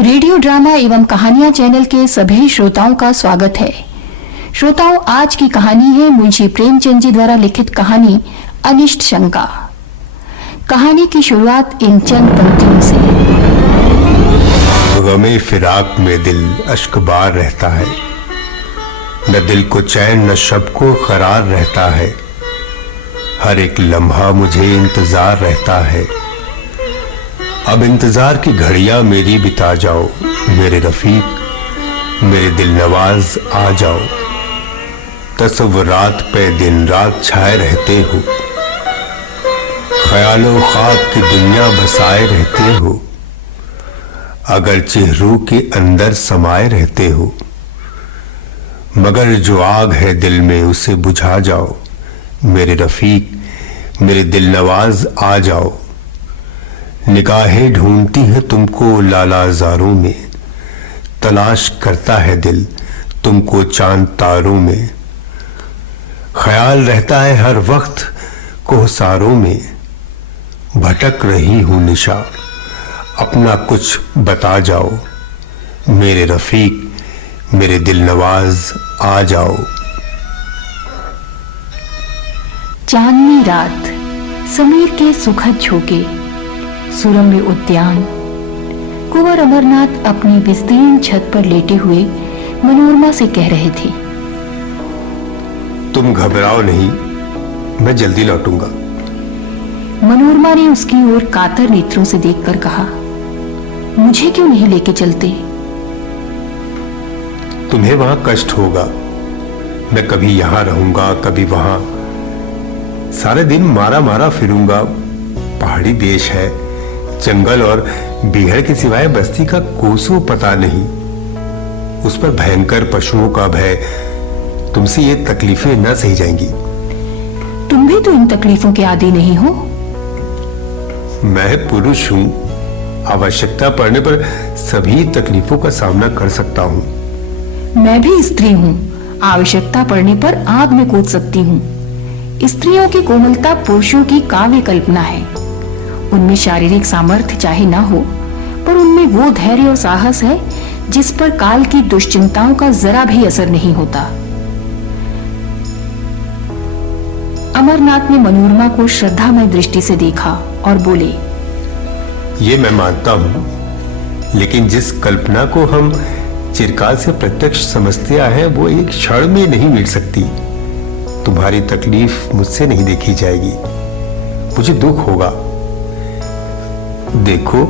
Radio drama एवं कहानियां channel के सभी श्रोताओं का स्वागत है। श्रोताओं, आज की कहानी है मुंशी प्रेमचंद जी द्वारा लिखित कहानी अनिष्ट शंका। कहानी की शुरुआत इन चंद पंक्तियों से। गमे फिराक में दिल अश्कबार रहता है, न दिल को चैन न शब को करार रहता है। हर एक लम्हा मुझे इंतजार रहता है। अब इंतजार की घड़ियां मेरी बिता जाओ, मेरे रफीक, मेरे दिल नवाज आ जाओ। तसव्वुरात पे दिन रात छाए रहते हो, ख्यालों ख्वाब की दुनिया बसाए रहते हो। अगर चेहरों के अंदर समाये रहते हो, मगर जो आग है दिल में उसे बुझा जाओ। मेरे रफीक, मेरे दिल नवाज आ जाओ। निगाहें ढूंढती हैं तुमको लालाजारों में, तलाश करता है दिल तुमको चांद तारों में। ख्याल रहता है हर वक्त कोहसारों में, भटक रही हूं निशा, अपना कुछ बता जाओ। मेरे रफीक, मेरे दिल नवाज आ जाओ। चांदनी रात, समीर के सुखद झोंके, सुरम्य उद्यान। कुंवर अमरनाथ अपनी विस्तीर्ण छत पर लेटे हुए मनोरमा से कह रहे थे, तुम घबराओ नहीं, मैं जल्दी लौटूंगा। मनोरमा ने उसकी ओर कातर नेत्रों से देखकर कहा, मुझे क्यों नहीं लेके चलते? तुम्हें वहां कष्ट होगा, मैं कभी यहां रहूंगा कभी वहां, सारे दिन मारा मारा फिरूंगा। पहाड़ी देश है, जंगल और बीहड़ के सिवाय बस्ती का कोसों पता नहीं। उस पर भयंकर पशुओं का भय, तुमसे ये तकलीफें न सही जाएंगी। तुम भी तो इन तकलीफों के आदी नहीं हो। मैं पुरुष हूं, आवश्यकता पड़ने पर सभी तकलीफों का सामना कर सकता हूं। मैं भी स्त्री हूं, आवश्यकता पड़ने पर आग में कूद सकती हूं। स्त्रियों की कोमलता पुरुषों की काव्य कल्पना है। उनमें शारीरिक सामर्थ्य चाहे ना हो, पर उनमें वो धैर्य और साहस है जिस पर काल की दुश्चिंताओं का जरा भी असर नहीं होता। अमरनाथ ने मनोरमा को श्रद्धामय दृष्टि से देखा और बोले, ये मैं मानता हूं, लेकिन जिस कल्पना को हम चिरकाल से प्रत्यक्ष समझते आए हैं वो एक क्षण में नहीं मिट सकती। तुम्हारी तकलीफ मुझसे नहीं देखी जाएगी, मुझे दुख होगा। देखो,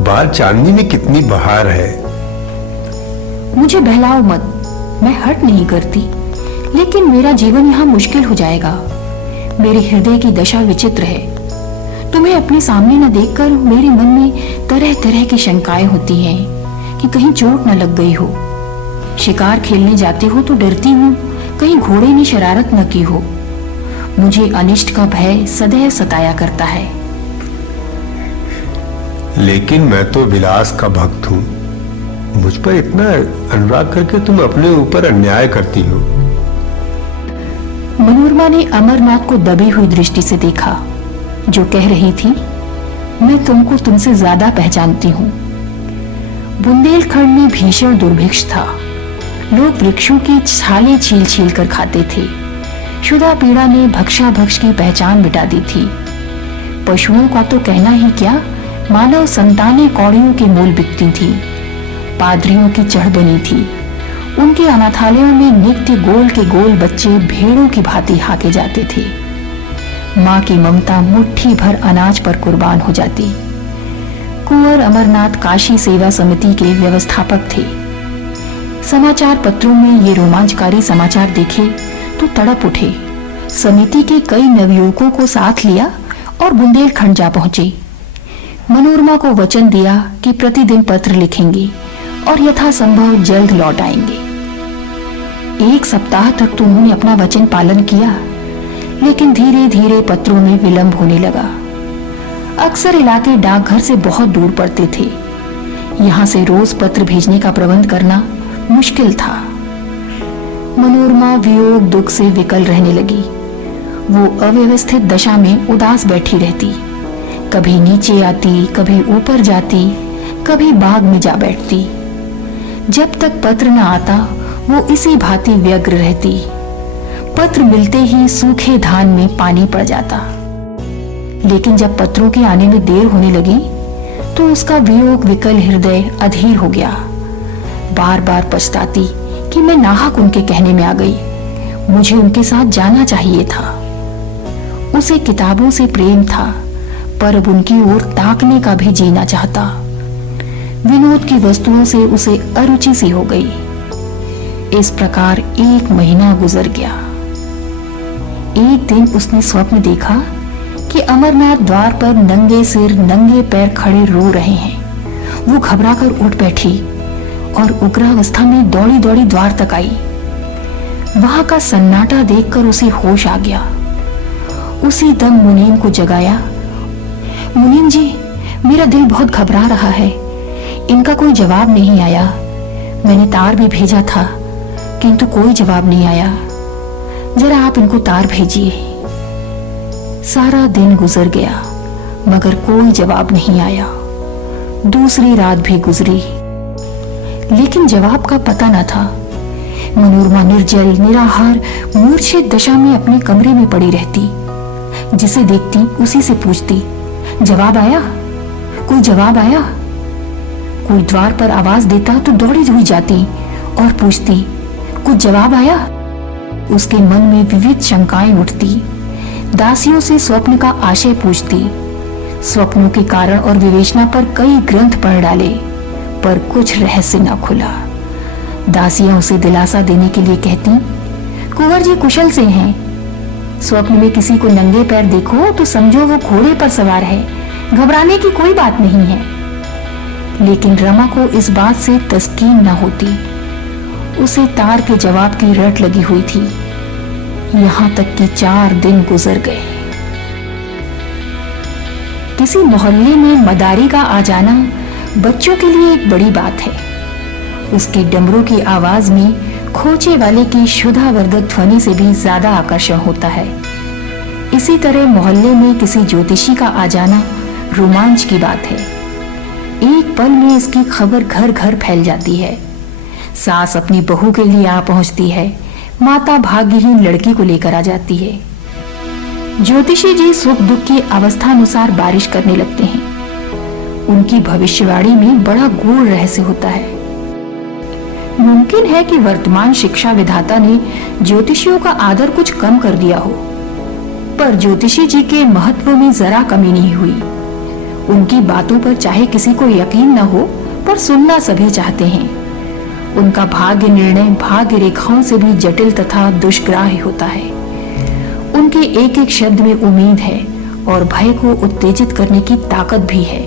बाहर चांदनी में कितनी बहार है। मुझे बहलाओ मत, मैं हट नहीं करती, लेकिन मेरा जीवन यहाँ मुश्किल हो जाएगा। मेरे हृदय की दशा विचित्र है। तुम्हें अपने सामने न देखकर मेरे मन में तरह तरह की शंकाएं होती हैं कि कहीं चोट न लग गई हो। शिकार खेलने जाते हो तो डरती हूँ कहीं घोड़े ने शरारत न की हो। मुझे अनिष्ट का भय सदैव सताया करता है। लेकिन मैं तो विलास का भक्त हूं। मुझ पर इतना अनुराग करके तुम अपने ऊपर अन्याय करती हो। मनोरमा ने अमरनाथ को दबी हुई दृष्टि से देखा, जो कह रही थी, मैं तुमको तुमसे ज्यादा पहचानती हूँ। बुंदेलखंड में भीषण दुर्भिक्ष था। लोग वृक्षों की छालें छील छील कर खाते थे। क्षुधा पीड़ा ने भक्षाभक्ष की पहचान मिटा दी थी। पशुओं का तो कहना ही क्या, मानव संतानें कौड़ियों के मोल बिकती थी। पादरियों की चढ़ बनी थी। उनके अनाथालयों में नित्य गोल के गोल बच्चे भेड़ों की भांति हाके जाते थे। माँ की ममता मुट्ठी भर अनाज पर कुर्बान हो जाती। कुंवर अमरनाथ काशी सेवा समिति के व्यवस्थापक थे। समाचार पत्रों में ये रोमांचकारी समाचार देखे तो तड़प उठे। समिति के कई नवयुवकों को साथ लिया और बुंदेलखंड जा पहुंचे। मनोरमा को वचन दिया कि प्रतिदिन पत्र लिखेंगे और यथासंभव जल्द लौट आएंगे। 1 सप्ताह तक तो उन्होंने अपना वचन पालन किया, लेकिन धीरे धीरे पत्रों में विलंब होने लगा। अक्सर इलाके डाकघर से बहुत दूर पड़ते थे। यहाँ से रोज पत्र भेजने का प्रबंध करना मुश्किल था। मनोरमा वियोग दुख से विकल रहने लगी। वो अव्यवस्थित दशा में उदास बैठी रहती, कभी नीचे आती, कभी ऊपर जाती, कभी बाग में जा बैठती। जब तक पत्र न आता वो इसी भांति व्यग्र रहती। पत्र मिलते ही सूखे धान में पानी पड़ जाता। लेकिन जब पत्रों के आने में देर होने लगी तो उसका वियोग विकल हृदय अधीर हो गया। बार बार पछताती कि मैं नाहक उनके कहने में आ गई। मुझे उनके साथ जाना चाहिए था। उसे किताबों से प्रेम था, पर अब उनकी ओर ताकने का भी जीना चाहता। विनोद की वस्तुओं से उसे अरुचि सी हो गई। इस प्रकार 1 महीना गुजर गया। एक दिन उसने स्वप्न देखा कि अमरनाथ द्वार पर नंगे सिर नंगे पैर खड़े रो रहे हैं। वो घबराकर उठ बैठी और उग्रावस्था में दौड़ी दौड़ी द्वार तक आई। वहां का सन्नाटा देखकर उसे होश आ गया। उसी दम मुनीम को जगाया। मुनीम जी, मेरा दिल बहुत घबरा रहा है। इनका कोई जवाब नहीं आया। मैंने तार भी भेजा था, किंतु कोई जवाब नहीं आया। जरा आप इनको तार भेजिए। सारा दिन गुजर गया, मगर कोई जवाब नहीं आया। दूसरी रात भी गुजरी, लेकिन जवाब का पता न था। मनोरमा निर्जल निराहार मूर्छित दशा में अपने कमरे में पड़ी रहती। जिसे देखती उसी से पूछती, जवाब आया? कोई जवाब आया? कोई द्वार पर आवाज देता तो दौड़ी हुई जाती और पूछती, कुछ जवाब आया? उसके मन में विविध शंकाएं उठती। दासियों से स्वप्न का आशय पूछती। स्वप्नों के कारण और विवेचना पर कई ग्रंथ पढ़ डाले, पर कुछ रहस्य न खुला। दासियां उसे दिलासा देने के लिए कहती, कुंवर जी कुशल से हैं। स्वप्न में किसी को नंगे पैर देखो तो समझो वो घोड़े पर सवार है। घबराने की कोई बात नहीं है। लेकिन रमा को इस बात से तस्कीन न होती। उसे तार के जवाब की रट लगी हुई थी। यहां तक कि 4 दिन गुजर गए। किसी मोहल्ले में मदारी का आ जाना बच्चों के लिए एक बड़ी बात है। उसके डमरू की आवाज में खोचे वाले की शुद्धावर्धक ध्वनि से भी ज्यादा आकर्षण होता है। इसी तरह मोहल्ले में किसी ज्योतिषी का आ जाना रोमांच की बात है। एक पल में इसकी खबर घर घर फैल जाती है। सास अपनी बहू के लिए आ पहुंचती है। माता भाग्यहीन लड़की को लेकर आ जाती है। ज्योतिषी जी सुख दुख की अवस्था अनुसार बारिश करने लगते हैं। उनकी भविष्यवाणी में बड़ा गूढ़ रहस्य होता है। मुमकिन है कि वर्तमान शिक्षा विधाता ने ज्योतिषियों का आदर कुछ कम कर दिया हो, पर ज्योतिषी जी के महत्व में जरा कमी नहीं हुई। उनकी बातों पर चाहे किसी को यकीन न हो, पर सुनना सभी चाहते हैं। उनका भाग्य निर्णय भाग्य रेखाओं से भी जटिल तथा दुष्ग्राह्य होता है। उनके एक एक शब्द में उम्मीद है और भय को उत्तेजित करने की ताकत भी है।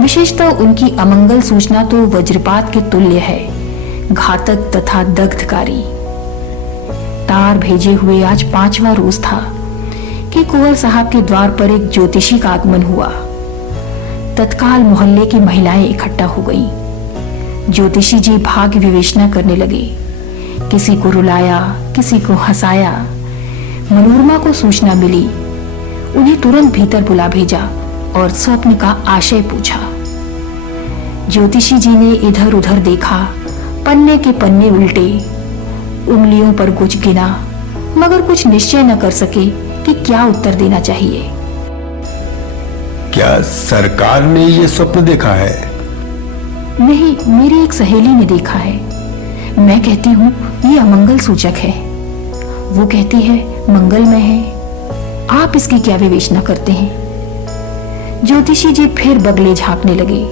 विशेषतः उनकी अमंगल सूचना तो वज्रपात के तुल्य है, घातक तथा दग्धकारी। तार भेजे हुए आज 5वां रोज था कि कुंवर साहब के द्वार पर एक ज्योतिषी का आगमन हुआ। तत्काल मोहल्ले की महिलाएं इकट्ठा हो गईं। ज्योतिषी जी भाग्य विवेचना करने लगे। किसी को रुलाया, किसी को हंसाया। मनोरमा को सूचना मिली। उन्हें तुरंत भीतर बुला भेजा और स्वप्न का आशय पूछा। ज्योतिषी जी ने इधर उधर देखा, पन्ने के पन्ने उल्टे, उंगलियों पर कुछ गिना, मगर कुछ निश्चय न कर सके कि क्या उत्तर देना चाहिए। क्या सरकार ने ये स्वप्न देखा है? नहीं, मेरी एक सहेली ने देखा है। मैं कहती हूँ ये अमंगल सूचक है। वो कहती है मंगलमय है। आप इसकी क्या विवेचना करते हैं? ज्योतिषी जी फिर बगले झांकने लगे।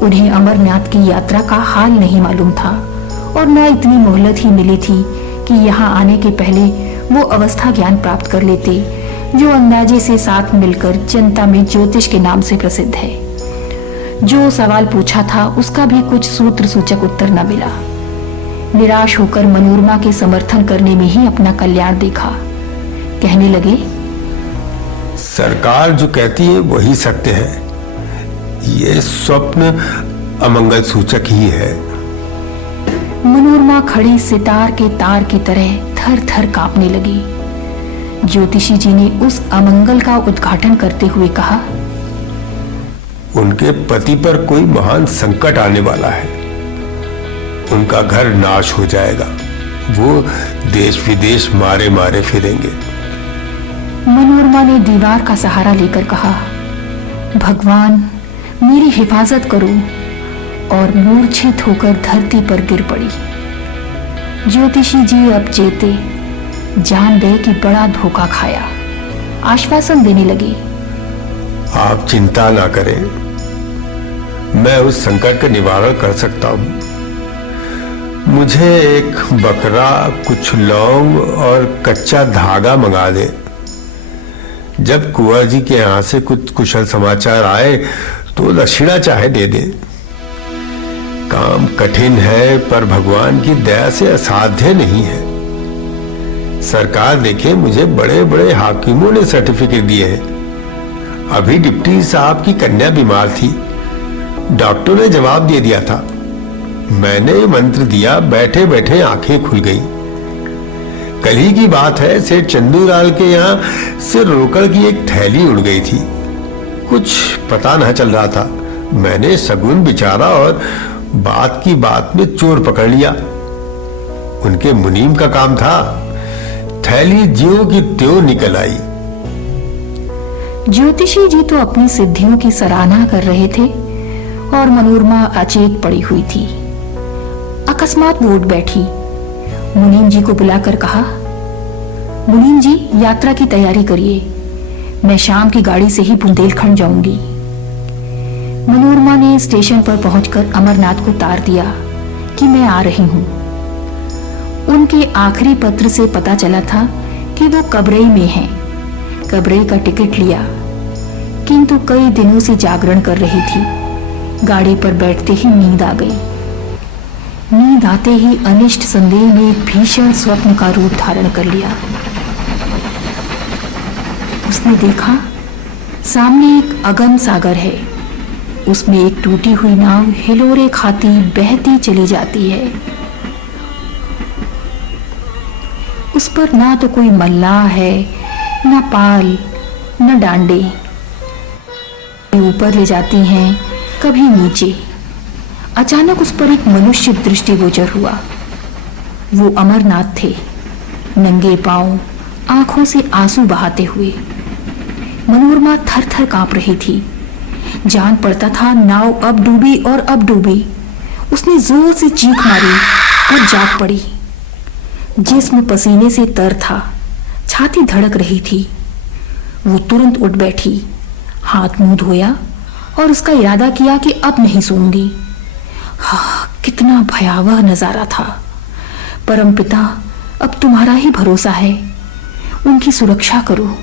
उन्हें अमरनाथ की यात्रा का हाल नहीं मालूम था और न इतनी मोहलत ही मिली थी कि यहाँ आने के पहले वो अवस्था ज्ञान प्राप्त कर लेते जो अंदाजे से साथ मिलकर जनता में ज्योतिष के नाम से प्रसिद्ध है। जो सवाल पूछा था उसका भी कुछ सूत्र सूचक उत्तर न मिला। निराश होकर मनोरमा के समर्थन करने में ही अपना कल्याण देखा। कहने लगे, सरकार जो कहती है वही सत्य है। ये स्वप्न अमंगल सूचक ही है। मनोरमा खड़ी सितार के तार की तरह थर थर कांपने लगी। ज्योतिषी जी ने उस अमंगल का उद्घाटन करते हुए कहा, उनके पति पर कोई महान संकट आने वाला है। उनका घर नाश हो जाएगा। वो देश विदेश मारे मारे फिरेंगे। मनोरमा ने दीवार का सहारा लेकर कहा, भगवान मेरी हिफाजत करो, और मूर्छित होकर धरती पर गिर पड़ी। ज्योतिषी जी अब चेते, जान गए कि बड़ा धोखा खाया। आश्वासन देने लगे, आप चिंता ना करें, मैं उस संकट का निवारण कर सकता हूं। मुझे एक बकरा, कुछ लौंग और कच्चा धागा मंगा दे। जब कुंवर जी के यहां से कुछ कुशल समाचार आए तो दक्षिणा चाहे दे दे। काम कठिन है पर भगवान की दया से असाध्य नहीं है। सरकार देखे, मुझे बड़े बड़े हाकिमों ने सर्टिफिकेट दिए हैं। अभी डिप्टी साहब की कन्या बीमार थी, डॉक्टर ने जवाब दे दिया था। मैंने मंत्र दिया, बैठे बैठे आंखें खुल गई। कल ही की बात है, सेठ चंदूलाल के यहाँ सिर रोकड़ की एक थैली उड़ गई थी। कुछ पता न चल रहा था। मैंने सगुन बिचारा और बात की बात में चोर पकड़ लिया। उनके मुनीम का काम था। थैली ज्यों की त्यों निकल आई। ज्योतिषी जी तो अपनी सिद्धियों की सराहना कर रहे थे और मनोरमा अचेत पड़ी हुई थी। अकस्मात वो उठ बैठी, मुनीम जी को बुलाकर कहा, मुनीम जी यात्रा की तैयारी करिए, मैं शाम की गाड़ी से ही बुंदेलखंड जाऊंगी। मनोरमा ने स्टेशन पर पहुंचकर अमरनाथ को तार दिया कि मैं आ रही हूं। उनके आखिरी पत्र से पता चला था कि वो कबरई में हैं। कबरई का टिकट लिया, किंतु कई दिनों से जागरण कर रही थी। गाड़ी पर बैठते ही नींद आ गई। नींद आते ही अनिष्ट संदेह ने एक भीषण स्वप्न का रूप धारण कर लिया। उसने देखा सामने एक अगम सागर है, उसमें एक टूटी हुई नाव हिलोरे खाती बहती चली जाती है। उस पर ना तो कोई मल्लाह है, न पाल, न डांडे। ऊपर ले जाती हैं, कभी नीचे। अचानक उस पर एक मनुष्य दृष्टिगोचर हुआ। वो अमरनाथ थे, नंगे पांव, आंखों से आंसू बहाते हुए। मनोरमा थर थर कांप रही थी। जान पड़ता था नाव अब डूबी और अब डूबी। उसने जोर से चीख मारी और जाग पड़ी। जिस्म पसीने से तर था, छाती धड़क रही थी। वो तुरंत उठ बैठी, हाथ मुंह धोया और उसका इरादा किया कि अब नहीं सोऊंगी। हाँ, कितना भयावह नजारा था। परमपिता, अब तुम्हारा ही भरोसा है, उनकी सुरक्षा करो।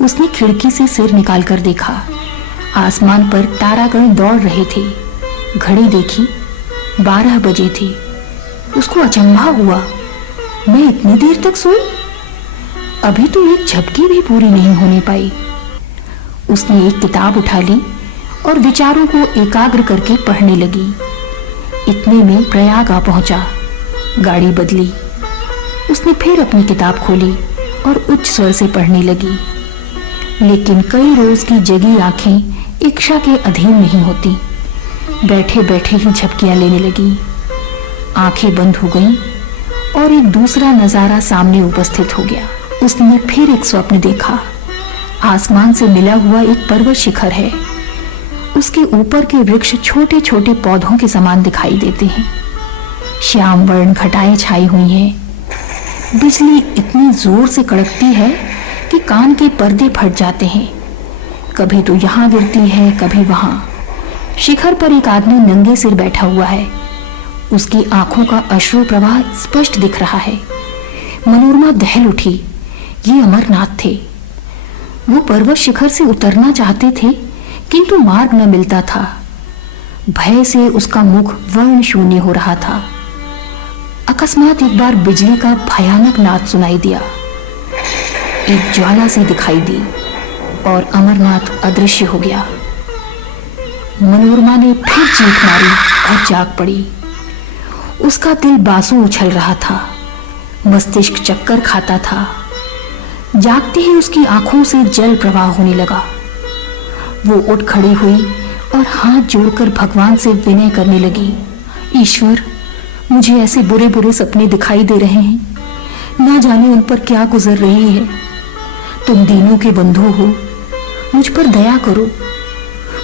उसने खिड़की से सिर निकालकर देखा। आसमान पर तारागण दौड़ रहे थे। घड़ी देखी, 12 बजे थे। उसको अचंभा हुआ, मैं इतनी देर तक सोई? अभी तो एक झपकी भी पूरी नहीं होने पाई। उसने एक किताब उठा ली और विचारों को एकाग्र करके पढ़ने लगी। इतने में प्रयाग आ पहुंचा। गाड़ी बदली। उसने फिर अपनी किताब खोली और उच्च स्वर से पढ़ने लगी। लेकिन कई रोज की जगी आंखें इच्छा के अधीन नहीं होती। बैठे बैठे ही झपकियां लेने लगी। आंखें बंद हो गईं और एक दूसरा नजारा सामने उपस्थित हो गया। उसने फिर एक स्वप्न देखा। आसमान से मिला हुआ एक पर्वत शिखर है। उसके ऊपर के वृक्ष छोटे छोटे पौधों के समान दिखाई देते हैं। श्याम वर्ण घटाएं छाई हुई हैं। बिजली इतनी जोर से कड़कती है कि कान के पर्दे फट जाते हैं। कभी तो यहाँ गिरती है, कभी वहां। शिखर पर एक आदमी नंगे सिर बैठा हुआ है। उसकी आंखों का अश्रु प्रवाह स्पष्ट दिख रहा है। मनोरमा दहल उठी। ये अमरनाथ थे। वो पर्वत शिखर से उतरना चाहते थे, किंतु मार्ग न मिलता था। भय से उसका मुख वर्ण शून्य हो रहा था। अकस्मात एक बार बिजली का भयानक नाद सुनाई दिया। एक ज्वाला सी दिखाई दी और अमरनाथ अदृश्य हो गया। मनोरमा ने फिर चीख मारी और जाग पड़ी। उसका दिल बासु उछल रहा था। मस्तिष्क चक्कर खाता था। जागते ही उसकी आंखों से जल प्रवाह होने लगा। वो उठ खड़ी हुई और हाथ जोड़कर भगवान से विनय करने लगी। ईश्वर, मुझे ऐसे बुरे बुरे सपने दिखाई दे रहे हैं, ना जाने उन पर क्या गुजर रही है। तुम दीनों के बंधु हो, मुझ पर दया करो।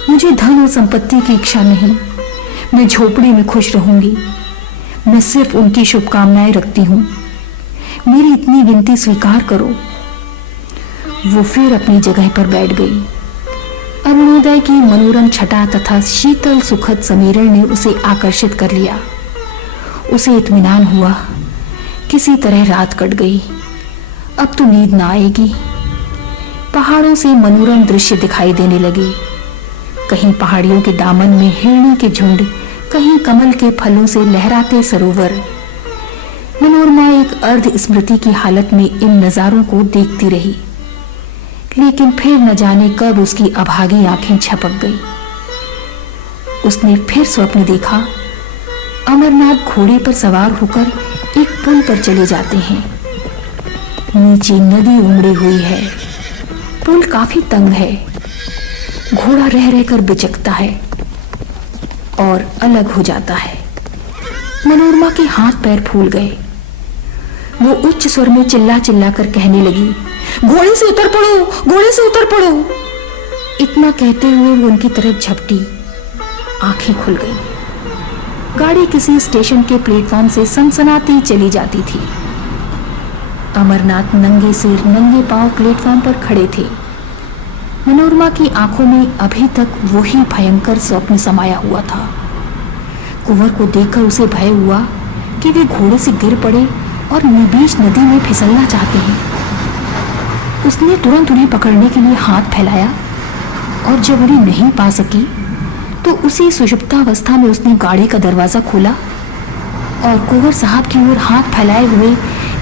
मुझे धन और संपत्ति की इच्छा नहीं, मैं झोपड़ी में खुश रहूंगी। मैं सिर्फ उनकी शुभकामनाएं रखती हूँ, मेरी इतनी विनती स्वीकार करो। वो फिर अपनी जगह पर बैठ गई। अरुणोदय की मनोरम छटा तथा शीतल सुखद समीरण ने उसे आकर्षित कर लिया। उसे इत्मीनान हुआ, किसी तरह रात कट गई। अब तो नींद ना आएगी। पहाड़ों से मनोरम दृश्य दिखाई देने लगे। कहीं पहाड़ियों के दामन में हिरणों के झुंड, कहीं कमल के फलों से लहराते सरोवर। मनोरमा एक अर्ध स्मृति की हालत में इन नजारों को देखती रही, लेकिन फिर न जाने कब उसकी अभागी आंखें झपक गई। उसने फिर स्वप्न देखा। अमरनाथ घोड़े पर सवार होकर एक पुल पर चले जाते हैं। नीचे नदी उमड़ी हुई है। पुल काफी तंग है। घोड़ा रह रहकर बिचकता है और अलग हो जाता है। मनोरमा के हाथ पैर फूल गए। वो उच्च स्वर में चिल्ला चिल्ला कर कहने लगी, घोड़े से उतर पड़ो, घोड़े से उतर पड़ो। इतना कहते हुए वो उनकी तरफ झपटी। आंखें खुल गई। गाड़ी किसी स्टेशन के प्लेटफॉर्म से सनसनाती चली जाती थी। अमरनाथ नंगे सिर नंगे पांव प्लेटफॉर्म पर खड़े थे। मनोरमा की आंखों में अभी तक वही भयंकर स्वप्न समाया हुआ था। कुंवर को देखकर उसे भय हुआ कि वे घोड़े से गिर पड़े और बीच नदी में फिसलना चाहते हैं। उसने तुरंत उन्हें पकड़ने के लिए हाथ फैलाया और जब उन्हें नहीं पा सकी तो उसी सुषुप्तावस्था में उसने गाड़ी का दरवाजा खोला और कुंवर साहब की ओर हाथ फैलाए हुए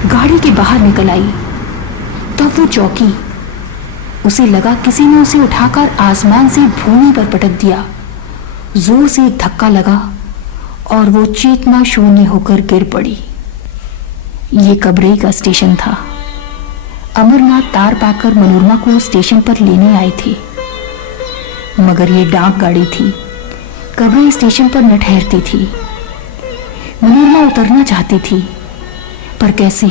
गाड़ी के बाहर निकल आई। तब वो चौंकी। उसे लगा किसी ने उसे उठाकर आसमान से भूमि पर पटक दिया। जोर से धक्का लगा और वो चेतना शून्य होकर गिर पड़ी। ये कबरई का स्टेशन था। अमरनाथ तार पाकर मनोरमा को स्टेशन पर लेने आए थे, मगर ये डाक गाड़ी थी, कबरई स्टेशन पर न ठहरती थी। मनोरमा उतरना चाहती थी, पर कैसे?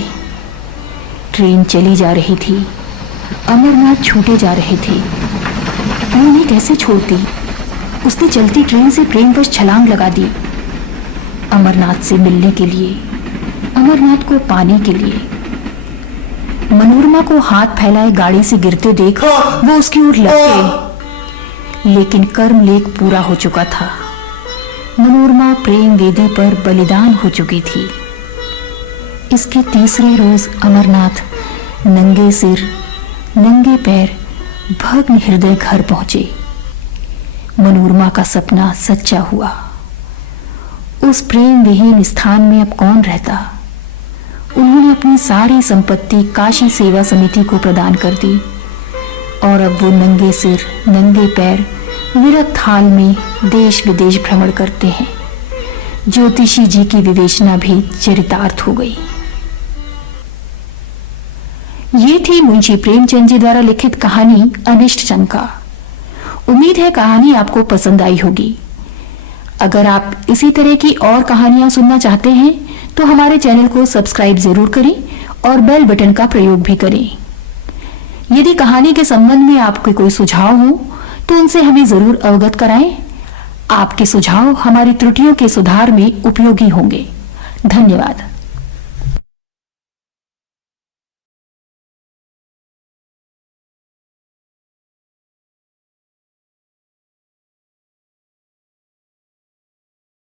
ट्रेन चली जा रही थी। अमरनाथ छूटे जा रहे थे। वो उन्हें कैसे छोड़ती? उसने चलती ट्रेन से प्रेमवश छलांग लगा दी। अमरनाथ से मिलने के लिए, अमरनाथ को पाने के लिए। मनोरमा को हाथ फैलाए गाड़ी से गिरते देख वो उसकी ओर लपके, लेकिन कर्म लेख पूरा हो चुका था। मनोरमा प्रेम वेदी पर बलिदान हो चुकी थी। इसके तीसरे रोज अमरनाथ नंगे सिर नंगे पैर भग्न हृदय घर पहुंचे। मनोरमा का सपना सच्चा हुआ। उस प्रेम विहीन स्थान में अब कौन रहता? उन्होंने अपनी सारी संपत्ति काशी सेवा समिति को प्रदान कर दी और अब वो नंगे सिर नंगे पैर विरक्त हाल में देश विदेश भ्रमण करते हैं। ज्योतिषी जी की विवेचना भी चरितार्थ हो गई। ये थी मुंशी प्रेमचंद जी द्वारा लिखित कहानी अनिष्ट चंका। उम्मीद है कहानी आपको पसंद आई होगी। अगर आप इसी तरह की और कहानियां सुनना चाहते हैं तो हमारे चैनल को सब्सक्राइब जरूर करें और बेल बटन का प्रयोग भी करें। यदि कहानी के संबंध में आपके कोई सुझाव हो तो उनसे हमें जरूर अवगत कराएं। आपके सुझाव हमारी त्रुटियों के सुधार में उपयोगी होंगे। धन्यवाद।